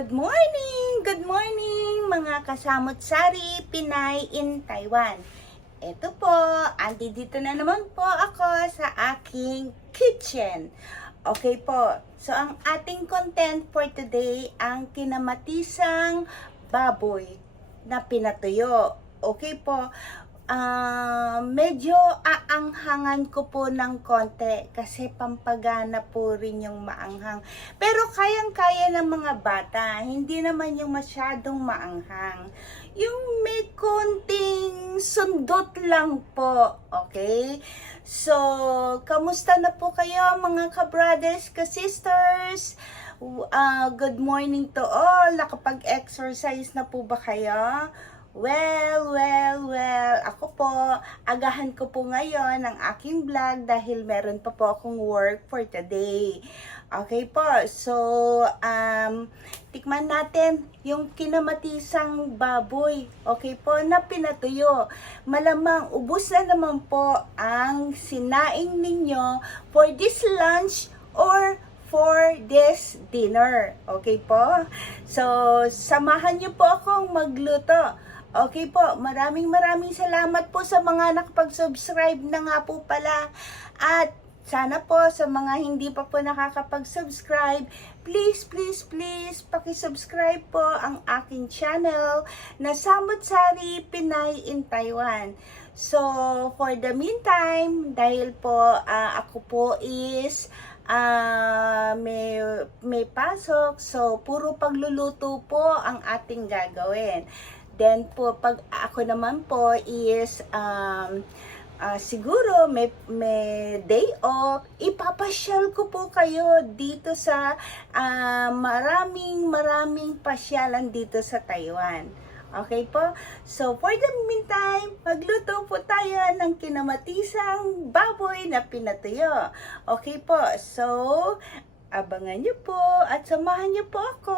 Good morning mga kasamot-sari Pinay in Taiwan. Ito po, andito na naman po ako sa aking kitchen. Okay po, so ang ating content for today, ang kinamatisang baboy na pinatuyo. Okay po, medyo aanghangan ko po ng konti kasi pampagana po rin yung maanghang. Pero kayang-kaya ng mga bata, hindi naman yung masyadong maanghang. Yung may konting sundot lang po, okay? So, kamusta na po kayo mga ka-brothers, ka-sisters? Good morning to all. Nakapag-exercise na po ba kayo? Well, ako po, agahan ko po ngayon ang aking vlog dahil meron pa po akong work for today. Okay po, so, tikman natin yung kinamatisang baboy, okay po, na pinatuyo. Malamang, ubos na naman po ang sinaing ninyo for this lunch or for this dinner. Okay po? So, samahan niyo po akong magluto. Okay po, maraming salamat po sa mga nakapag-subscribe na nga po pala. At sana po sa mga hindi pa po nakakapag-subscribe, please, paki-subscribe po ang aking channel na Samot-Sari Pinay in Taiwan. So, for the meantime, dahil po ako po is may pasok, so puro pagluluto po ang ating gagawin. Then po, pag ako naman po is siguro may day off, ipapasyal ko po kayo dito sa maraming pasyalan dito sa Taiwan. Okay po? So, for the meantime, magluto po tayo ng kinamatisang baboy na pinatuyo. Okay po? So, abangan nyo po at samahan nyo po ako.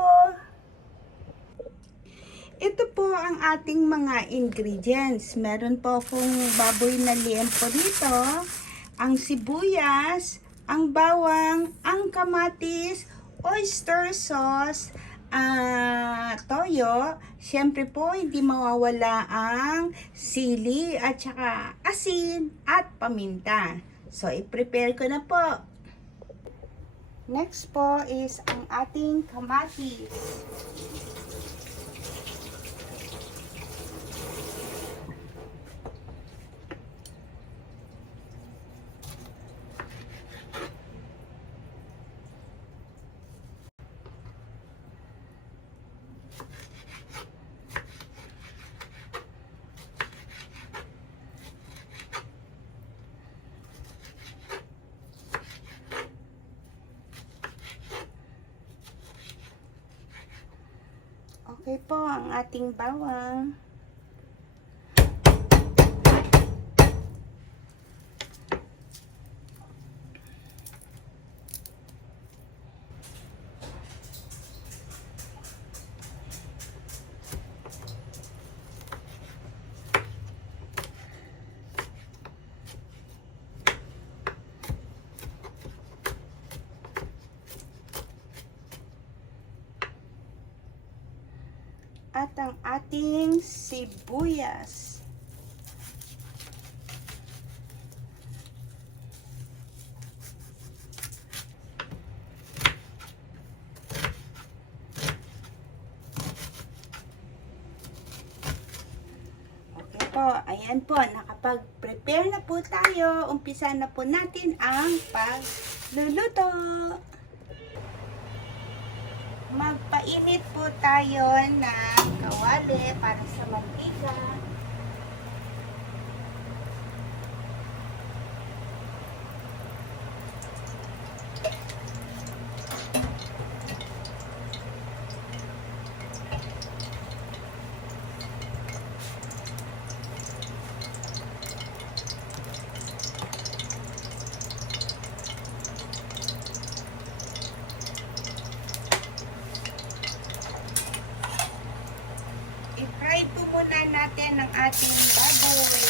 Ito po ang ating mga ingredients. Meron po akong baboy na liempo dito, ang sibuyas, ang bawang, ang kamatis, oyster sauce, toyo. Siyempre po, hindi mawawala ang sili at saka asin at paminta. So, i-prepare ko na po. Next po is ang ating kamatis. Okay po, ang ating bawang. At ang ating sibuyas. Okay po, ayan po, nakapag-prepare na po tayo. Umpisa na po natin ang pagluluto. Magpainit po tayo ng kawali para sa mantika. I-fry po muna natin ang ating baboy.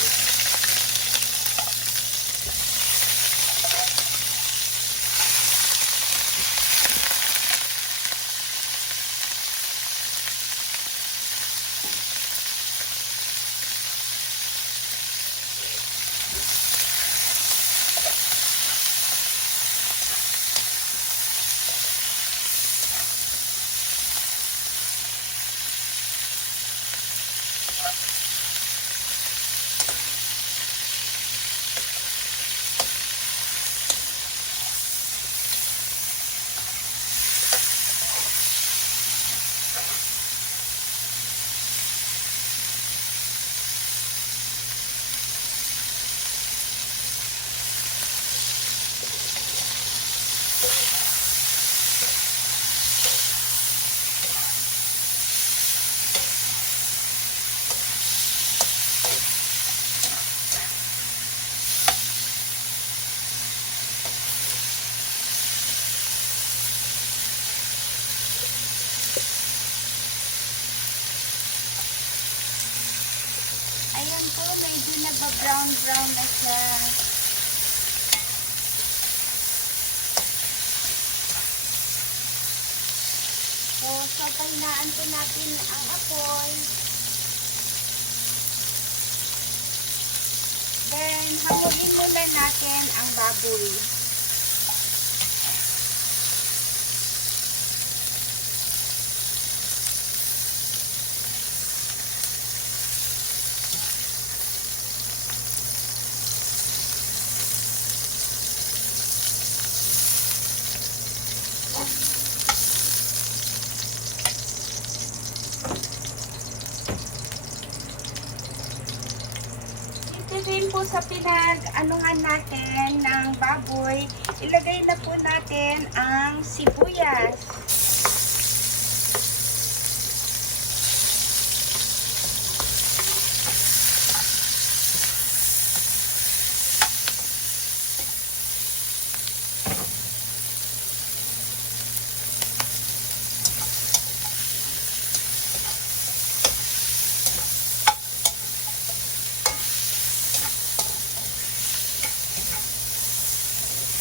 po, medyo nagba-brown na siya. So, sabaynaan po natin ang apoy. Then, hangulin muna natin ang baboy. Din po sa pinag-anuhan natin ng baboy, ilagay na po natin ang sibuyas.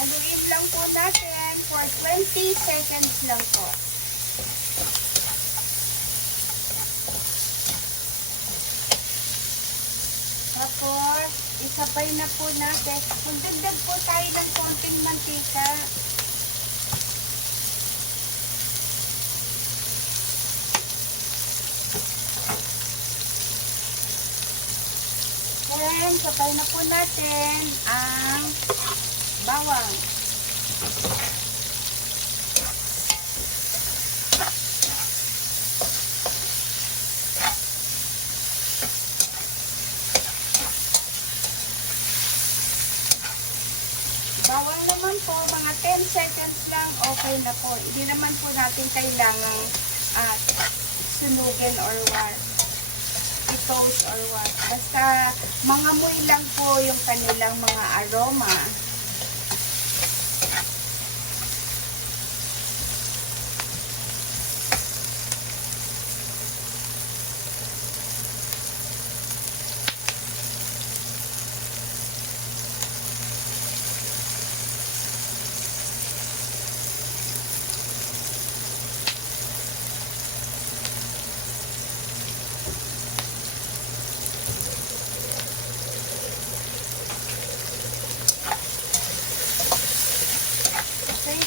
Haluin lang po natin for 20 seconds lang po. Tapos, isabay na po natin. Magdagdag po tayo ng konting mantika. Then, sabay na po natin ang bawang. Bawang naman po, mga 10 seconds lang, okay na po. Hindi naman po natin kailangang sunugin or what, i-toast or what. Basta mangamoy lang po yung kanilang mga aroma.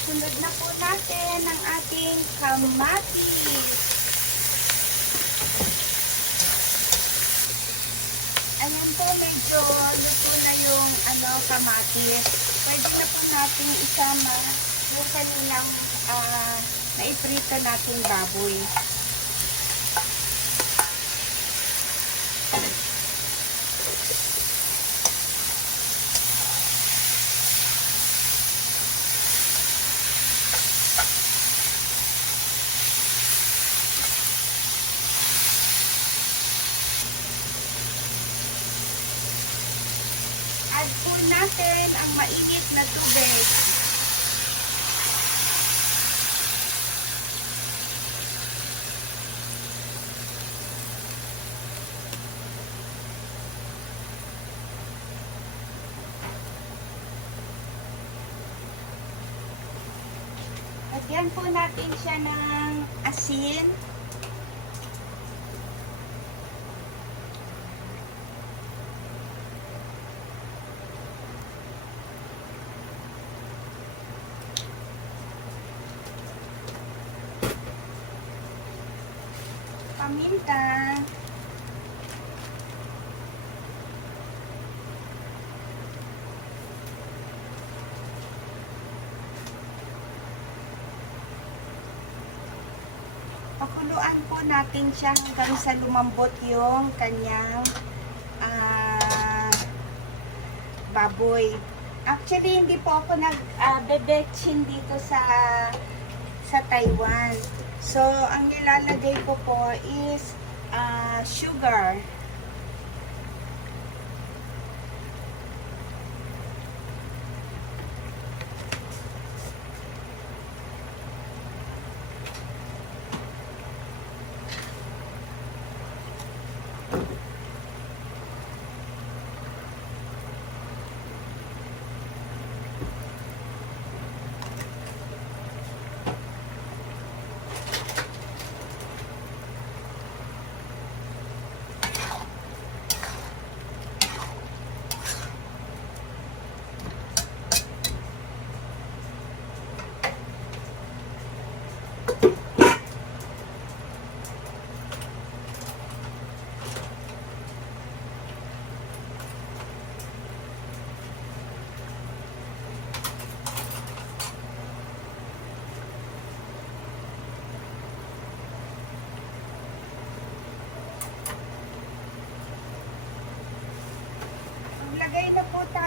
Sunod na po natin ang ating kamatis. Ayan po, medyo luto na yung kamatis. Pwede na po natin isama yung kanilang naiprito nating baboy. Add po natin ang mainit na tubig. Lagyan po natin siya ng asin. Paminta. Pakuluan po natin siya hanggang sa lumambot yung kanyang baboy. Actually, hindi po ako nag-bebetchin dito sa Taiwan. So, ang nilalagay ko po is sugar.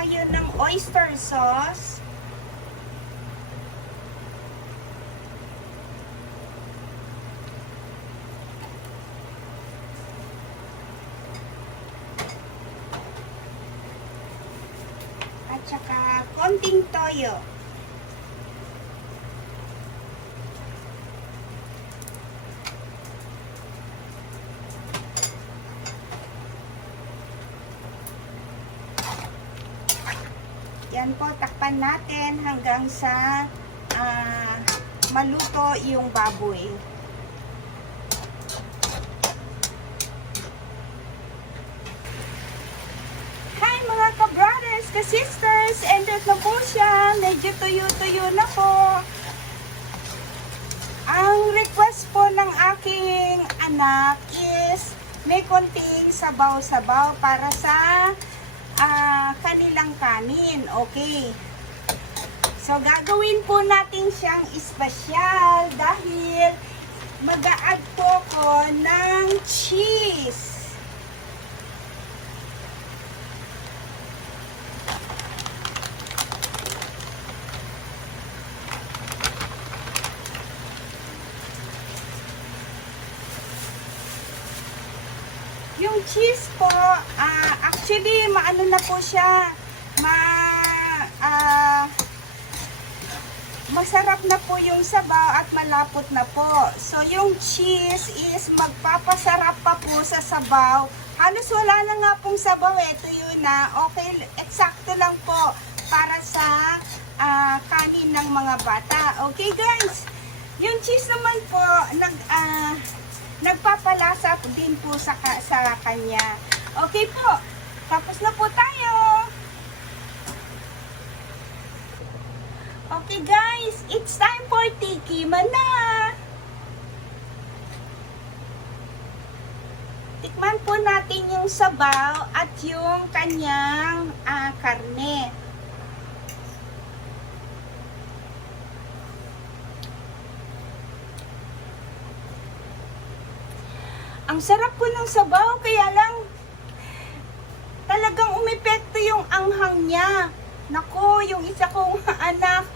tayo ng oyster sauce. At saka konting toyo. Yan po, takpan natin hanggang sa maluto yung baboy. Hi mga ka-brothers, ka-sisters, ended na po siya. Medyo tuyo-tuyo na po. Ang request po ng aking anak is may konting sabaw-sabaw para sa kanilang kanin. Okay. So, gagawin po natin siyang espesyal dahil mag-a-add po ko ng cheese. Yung cheese po, actually, maano na po siya, masarap na po yung sabaw at malapot na po. So, yung cheese is magpapasarap pa po sa sabaw. Halos wala na nga pong sabaw, tuyo na. Okay, eksakto lang po para sa kanin ng mga bata. Okay, guys? Yung cheese naman po, nagpapalasa din po sa kanya. Okay po, tapos na po tayo. Okay guys, it's time for tikiman na. Tikman po natin yung sabaw at yung kanyang karne. Ang sarap po ng sabaw, kaya lang talagang umepekto yung anghang niya. Naku, yung isa kong anak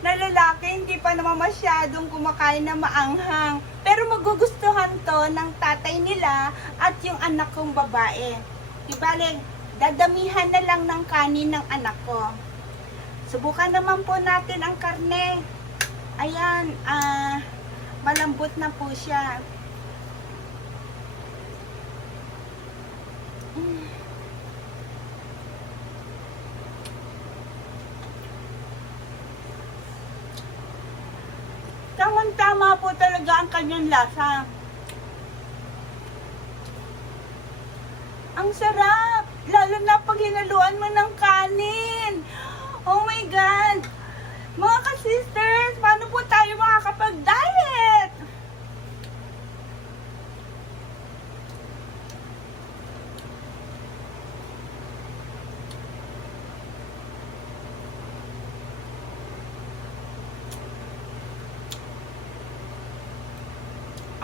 na lalaki, hindi pa naman masyadong kumakain na maanghang. Pero magugustuhan to ng tatay nila at yung anak kong babae. Ibalik, dadamihan na lang ng kanin ng anak ko. Subukan naman po natin ang karne. Ayan, malambot na po siya. Tamang-tama po talaga ang kanyang lasa. Ang sarap! Lalo na pag hinaluan mo ng kanin. Oh my God! Mga ka-sisters, paano po tayo makakapag-diet?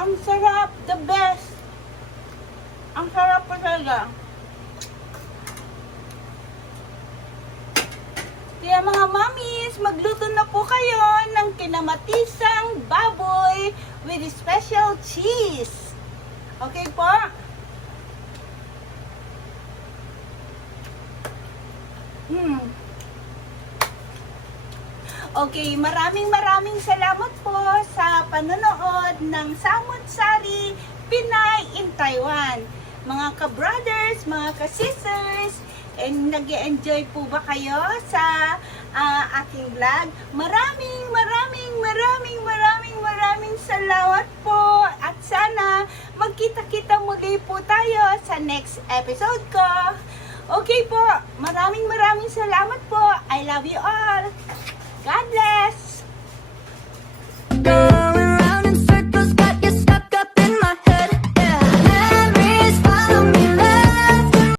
Ang sarap, the best. Ang sarap po talaga. Kaya mga mommies, magluto na po kayo ng kinamatisang baboy with special cheese. Okay po? Okay, maraming salamat po sa panonood ng Samut Sari Pinay in Taiwan. Mga ka-brothers, mga ka-sisters, and nag-enjoy po ba kayo sa aking vlog? Maraming salamat po at sana magkita-kita muli po tayo sa next episode ko. Okay po, maraming salamat po. I love you all. God bless!